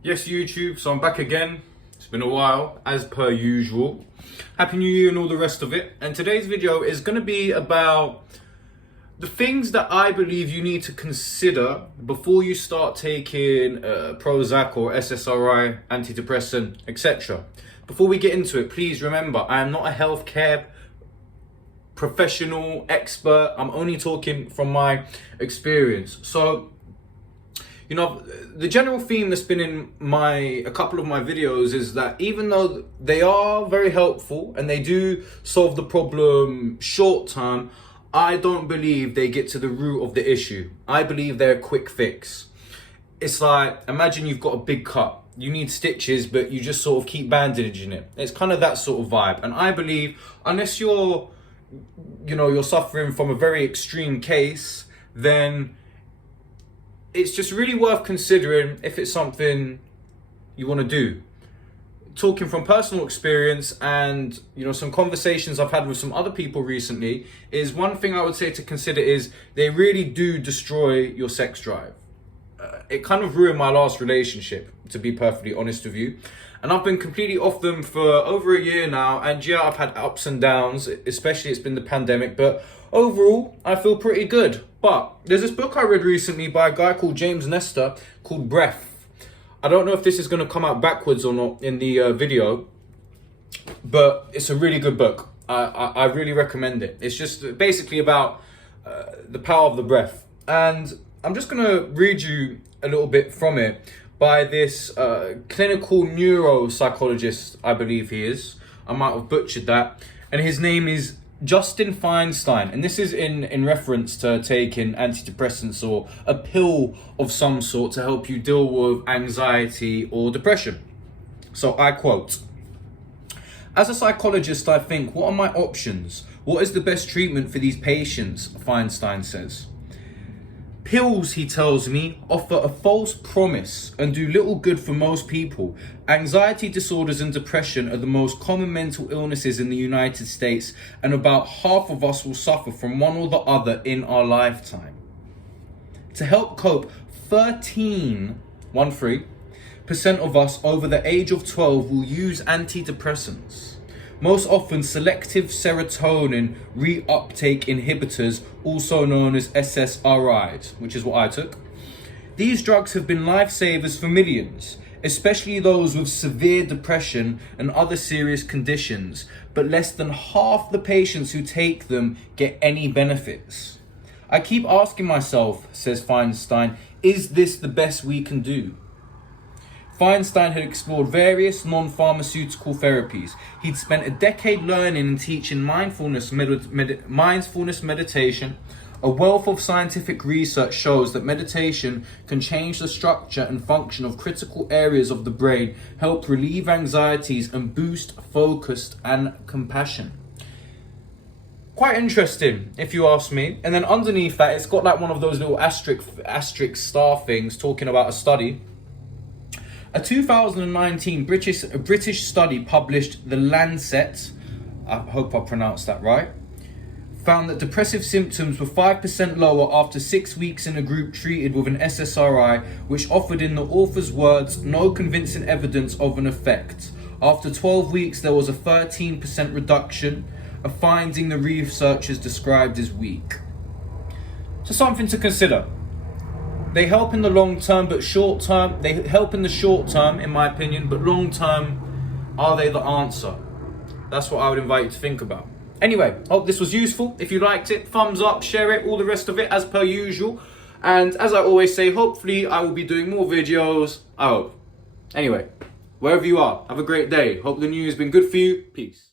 Yes, YouTube, so I'm back again. It's been a while, as per usual. Happy New Year and all the rest of it. And today's video is going to be about the things that I believe you need to consider before you start taking Prozac or SSRI, antidepressant, etc. Before we get into it, please remember, I am not a healthcare professional expert. I'm only talking from my experience. So, you know, the general theme that's been in a couple of my videos is that even though they are very helpful and they do solve the problem short term, I don't believe they get to the root of the issue. I believe they're a quick fix. It's like, imagine you've got a big cut. You need stitches, but you just sort of keep bandaging it. It's kind of that sort of vibe. And I believe unless you're suffering from a very extreme case, then it's just really worth considering if it's something you want to do. Talking from personal experience and some conversations I've had with some other people recently, is one thing I would say to consider is they really do destroy your sex drive. It kind of ruined my last relationship, to be perfectly honest with you. And I've been completely off them for over a year now. And yeah, I've had ups and downs, especially it's been the pandemic. But overall, I feel pretty good. But there's this book I read recently by a guy called James Nestor called Breath. I don't know if this is going to come out backwards or not in the video, but it's a really good book. I really recommend it. It's just basically about the power of the breath. And I'm just going to read you a little bit from it by this clinical neuropsychologist, I believe he is. I might have butchered that. And his name is Justin Feinstein, and this is in reference to taking antidepressants or a pill of some sort to help you deal with anxiety or depression. So I quote, "As a psychologist, I think, what are my options? What is the best treatment for these patients?" Feinstein says. "Pills," he tells me, "offer a false promise and do little good for most people. Anxiety disorders and depression are the most common mental illnesses in the United States, and about half of us will suffer from one or the other in our lifetime. To help cope, 13% of us over the age of 12 will use antidepressants. Most often selective serotonin reuptake inhibitors, also known as SSRIs, which is what I took. These drugs have been lifesavers for millions, especially those with severe depression and other serious conditions, but less than half the patients who take them get any benefits. I keep asking myself," says Feinstein, "is this the best we can do?" Feinstein had explored various non-pharmaceutical therapies. He'd spent a decade learning and teaching mindfulness meditation. A wealth of scientific research shows that meditation can change the structure and function of critical areas of the brain, help relieve anxieties, and boost focus and compassion. Quite interesting, if you ask me. And then underneath that, it's got like one of those little asterisk star things talking about a study. A 2019 British study published The Lancet, I hope I pronounced that right, found that depressive symptoms were 5% lower after 6 weeks in a group treated with an SSRI, which offered, in the author's words, no convincing evidence of an effect. After 12 weeks, there was a 13% reduction, a finding the researchers described as weak. So something to consider. They help in the long term, but short term, they help in the short term, in my opinion, but long term, are they the answer? That's what I would invite you to think about. Anyway, hope this was useful. If you liked it, thumbs up, share it, all the rest of it as per usual. And as I always say, hopefully I will be doing more videos. I hope. Anyway, wherever you are, have a great day. Hope the new year's been good for you. Peace.